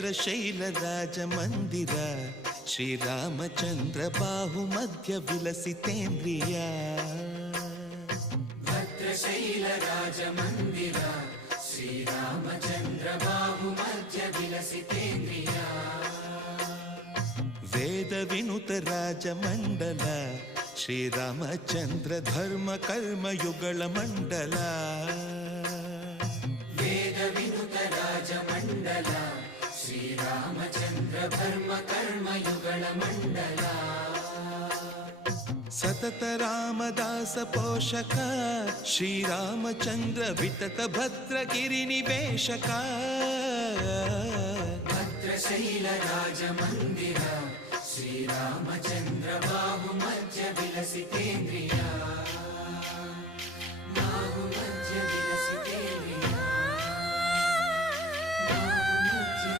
ಭದ್ರಶೈಲ ರಾಜ ಮಂದಿರ ಶ್ರೀರಾಮಚಂದ್ರ ಬಾಹು ಮಧ್ಯ ವಿಲಸಿತೇಂದ್ರಿಯ ಭದ್ರಶೈಲ ರಾಜ ಮಂದಿರ ಶ್ರೀರಾಮಚಂದ್ರ ಬಾಹು ಮಧ್ಯ ವಿಲಸಿತೇಂದ್ರಿಯ ವೇದ ವಿನುತ ರಾಜ ಮಂಡಲ ಶ್ರೀರಾಮಚಂದ್ರ ಧರ್ಮ ಕರ್ಮಯುಗಳ ಮಂಡಲ ವೇದ ವಿನುತ ರಾಜ ಮಂಡಲ ಶ್ರೀರಾಮಚಂದ್ರ ಧರ್ಮ ಕರ್ಮಯುಗಳ ಮಂಡಲ ಸತತ ರಾಮದಾಸ ಪೋಷಕ ಶ್ರೀರಾಮಚಂದ್ರ ವಿತತ ಭದ್ರಗಿರಿ ನಿವೇಶಕ ಭದ್ರಶೈಲ ರಾಜ ಮಂದಿರ ಶ್ರೀರಾಮಚಂದ್ರ ಬಾಹು ಮಧ್ಯ ವಿಲಸಿತೇಂದ್ರಿಯ